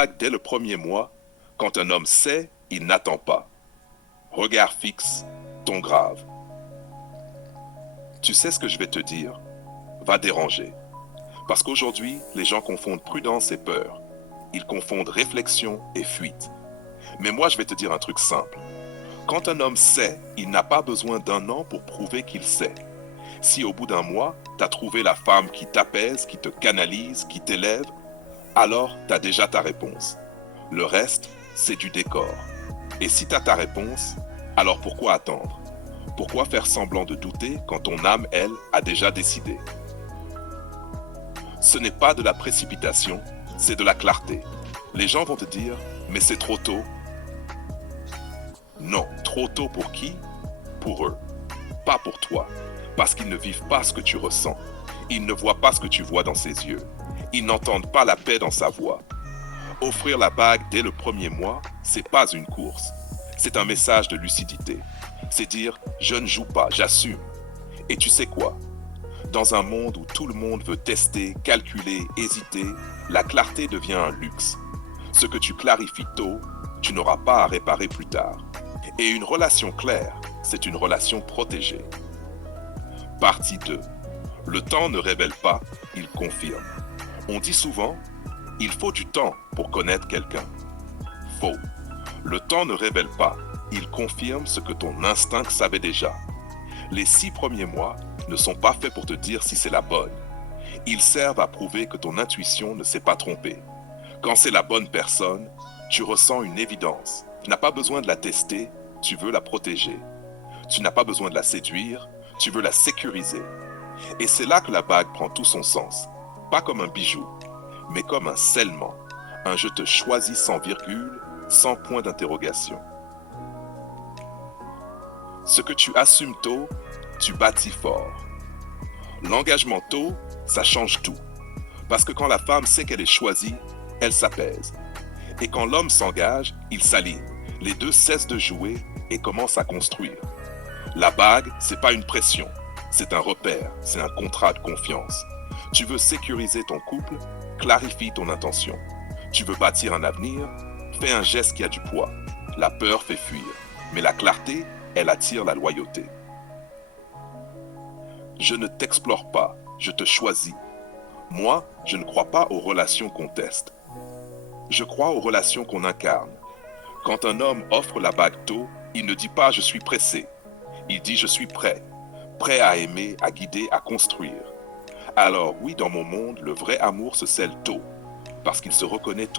bague dès le premier mois. Quand un homme sait, il n'attend pas. Regard fixe, ton grave. Tu sais ce que je vais te dire? Va déranger. Parce qu'aujourd'hui, les gens confondent prudence et peur. Ils confondent réflexion et fuite. Mais moi, je vais te dire un truc simple. Quand un homme sait, il n'a pas besoin d'un an pour prouver qu'il sait. Si au bout d'un mois, t'as trouvé la femme qui t'apaise, qui te canalise, qui t'élève, alors t'as déjà ta réponse. Le reste, c'est du décor. Et si t'as ta réponse, alors pourquoi attendre? Pourquoi faire semblant de douter quand ton âme, elle, a déjà décidé? Ce n'est pas de la précipitation, c'est de la clarté. Les gens vont te dire, mais c'est trop tôt. Non, trop tôt pour qui? Pour eux. Pas pour toi. Parce qu'ils ne vivent pas ce que tu ressens. Ils ne voient pas ce que tu vois dans ses yeux. Ils n'entendent pas la paix dans sa voix. Offrir la bague dès le premier mois, c'est pas une course. C'est un message de lucidité. C'est dire, je ne joue pas, j'assume. Et tu sais quoi? Dans un monde où tout le monde veut tester, calculer, hésiter, la clarté devient un luxe. Ce que tu clarifies tôt, tu n'auras pas à réparer plus tard. Et une relation claire, c'est une relation protégée. Partie 2. Le temps ne révèle pas, il confirme. On dit souvent, il faut du temps pour connaître quelqu'un. Faux. Le temps ne révèle pas, il confirme ce que ton instinct savait déjà. Les 6 premiers mois ne sont pas faits pour te dire si c'est la bonne. Ils servent à prouver que ton intuition ne s'est pas trompée. Quand c'est la bonne personne, tu ressens une évidence. Tu n'as pas besoin de la tester, tu veux la protéger. Tu n'as pas besoin de la séduire, tu veux la sécuriser. Et c'est là que la bague prend tout son sens. Pas comme un bijou, mais comme un scellement. Un je te choisis sans virgule, sans point d'interrogation. Ce que tu assumes tôt, tu bâtis fort. L'engagement tôt, ça change tout. Parce que quand la femme sait qu'elle est choisie, elle s'apaise. Et quand l'homme s'engage, il s'aligne. Les deux cessent de jouer et commencent à construire. La bague, c'est pas une pression, c'est un repère, c'est un contrat de confiance. Tu veux sécuriser ton couple, clarifie ton intention. Tu veux bâtir un avenir, fais un geste qui a du poids. La peur fait fuir, mais la clarté, elle attire la loyauté. Je ne t'explore pas, je te choisis. Moi, je ne crois pas aux relations qu'on teste. Je crois aux relations qu'on incarne. Quand un homme offre la bague tôt, il ne dit pas je suis pressé. Il dit je suis prêt. Prêt à aimer, à guider, à construire. Alors oui, dans mon monde, le vrai amour se scelle tôt, parce qu'il se reconnaît tout.